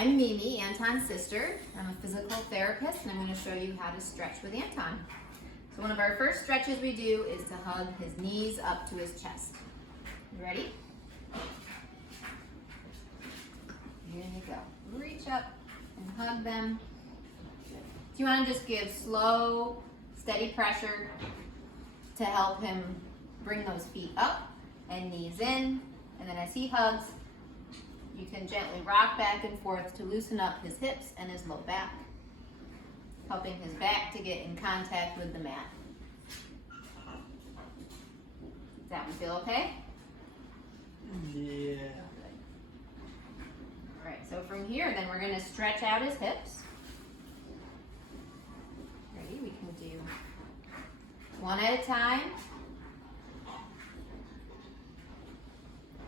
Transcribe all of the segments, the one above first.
I'm Mimi, Antoine's sister. I'm a physical therapist, and I'm going to show you how to stretch with Antoine. So one of our first stretches we do is to hug his knees up to his chest. You ready? Here you go. Reach up and hug them. So you want to just give slow, steady pressure to help him bring those feet up and knees in. And then as he hugs, you can gently rock back and forth to loosen up his hips and his low back, helping his back to get in contact with the mat. Does that one feel okay? Yeah. All right, so from here, then we're going to stretch out his hips. Ready? We can do one at a time.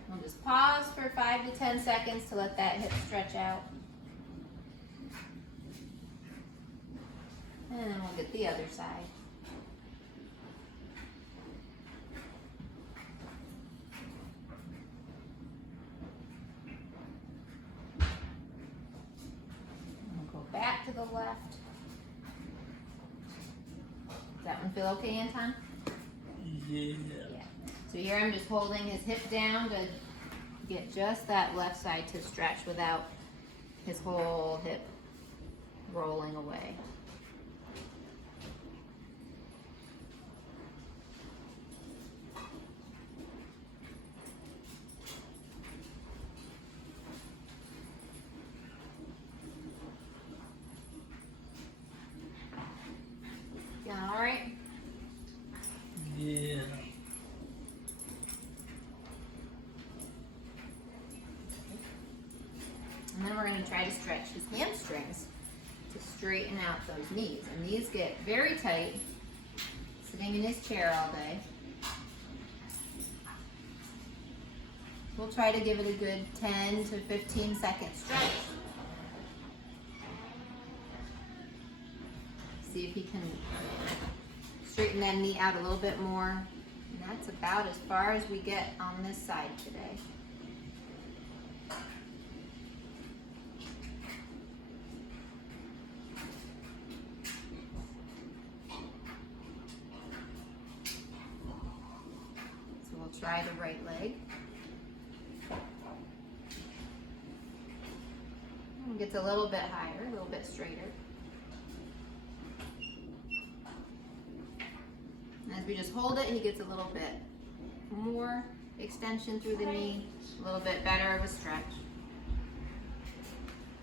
We'll just pause for 5 to 10 seconds to let that hip stretch out. And then we'll get the other side. We'll go back to the left. Does that one feel okay, Anton? Yeah. So here I'm just holding his hip down to get just that left side to stretch without his whole hip rolling away. Feeling all right? Yeah. And then we're going to try to stretch his hamstrings to straighten out those knees. And these get very tight sitting in his chair all day. We'll try to give it a good 10 to 15 second stretch. See if he can straighten that knee out a little bit more. And that's about as far as we get on this side today. So we'll try the right leg. And gets a little bit higher, a little bit straighter. As we just hold it, he gets a little bit more extension through the knee, a little bit better of a stretch.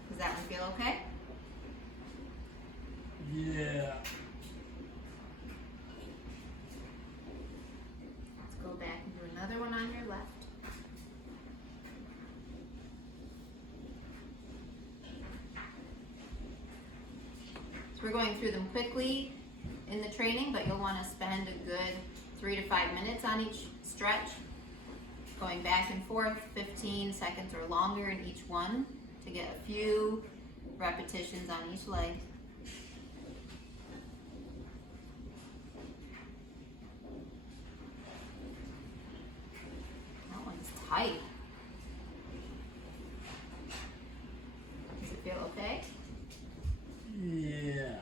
Does that one feel okay? Yeah. Let's go back and do another one on your left. So we're going through them quickly in the training, but you'll want to spend a good 3 to 5 minutes on each stretch, going back and forth 15 seconds or longer in each one to get a few repetitions on each leg. That one's tight. Does it feel okay? Yeah.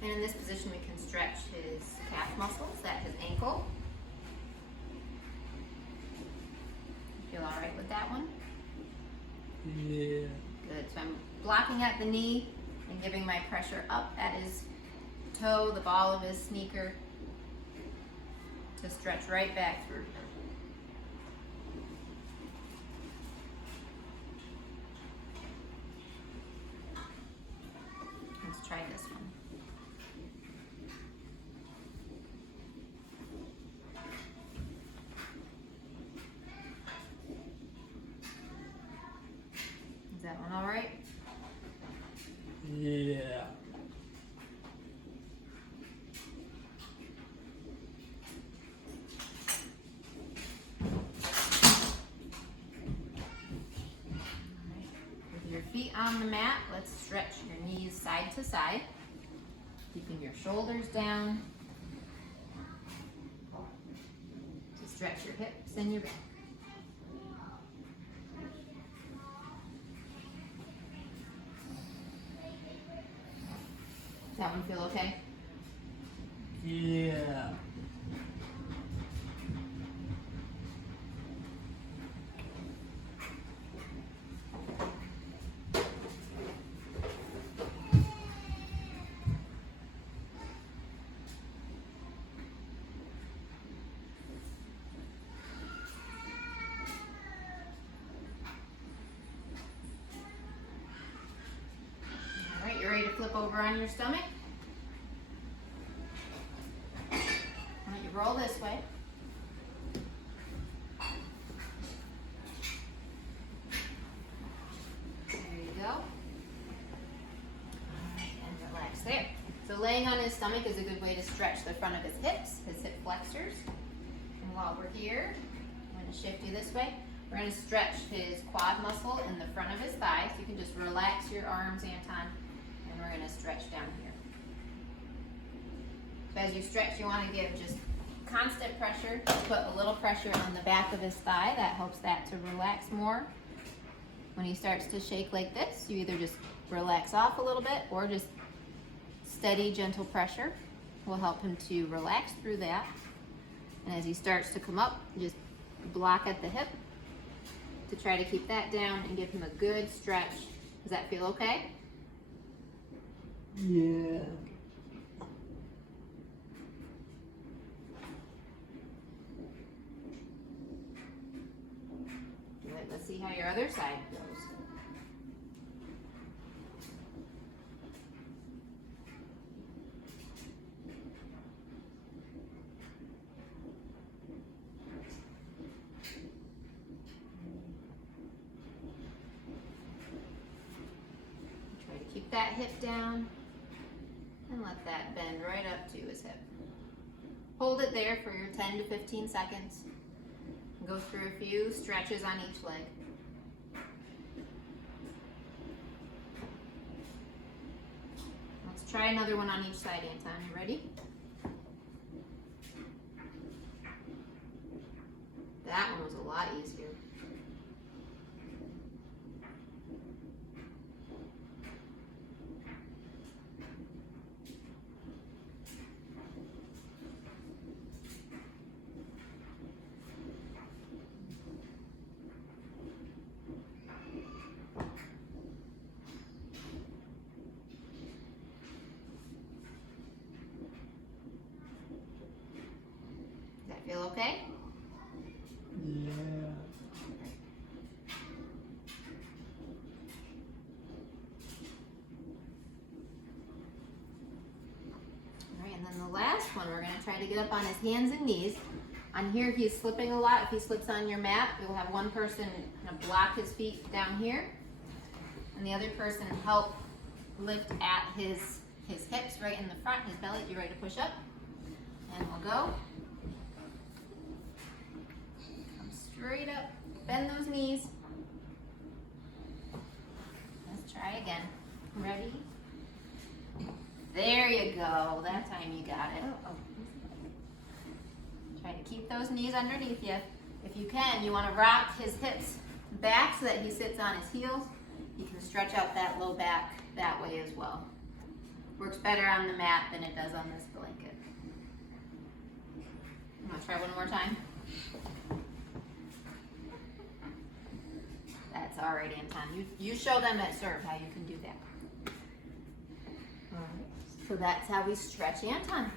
And in this position, we can stretch his calf muscles at his ankle. Feel all right with that one? Yeah. Good. So I'm blocking at the knee and giving my pressure up at his toe, the ball of his sneaker, to stretch right back through. Let's try this one. Is that one all right? Yeah. feet on the mat, let's stretch your knees side to side, keeping your shoulders down. Stretch your hips and your back. Does that one feel okay? Yeah. All right, you ready to flip over on your stomach? Why don't you roll this way? There you go. All right, and relax there. So laying on his stomach is a good way to stretch the front of his hips, his hip flexors. And while we're here, I'm going to shift you this way. We're going to stretch his quad muscle in the front of his thighs. You can just relax your arms, Anton, and we're going to stretch down here. So as you stretch, you want to give just constant pressure. Put a little pressure on the back of his thigh. That helps that to relax more. When he starts to shake like this, you either just relax off a little bit or just steady, gentle pressure will help him to relax through that. And as he starts to come up, just block at the hip to try to keep that down and give him a good stretch. Does that feel okay? Yeah. Good. Let's see how your other side goes. Keep that hip down and let that bend right up to his hip. Hold it there for your 10 to 15 seconds. Go through a few stretches on each leg. Let's try another one on each side, Anton. You ready? That one was a lot easier. Feel okay? Yeah. All right, and then the last one, we're going to try to get up on his hands and knees. On here, he's slipping a lot. If he slips on your mat, you'll have one person kind of block his feet down here, and the other person help lift at his hips right in the front, his belly. You ready to push up? And we'll go. Straight up, bend those knees. Let's try again. Ready? There you go. That time you got it. Try to keep those knees underneath you. If you can, you want to rock his hips back so that he sits on his heels. You can stretch out that low back that way as well. Works better on the mat than it does on this blanket. I'm going to try one more time. That's all right, Anton. You show them at serve how you can do that. All right. So that's how we stretch Anton.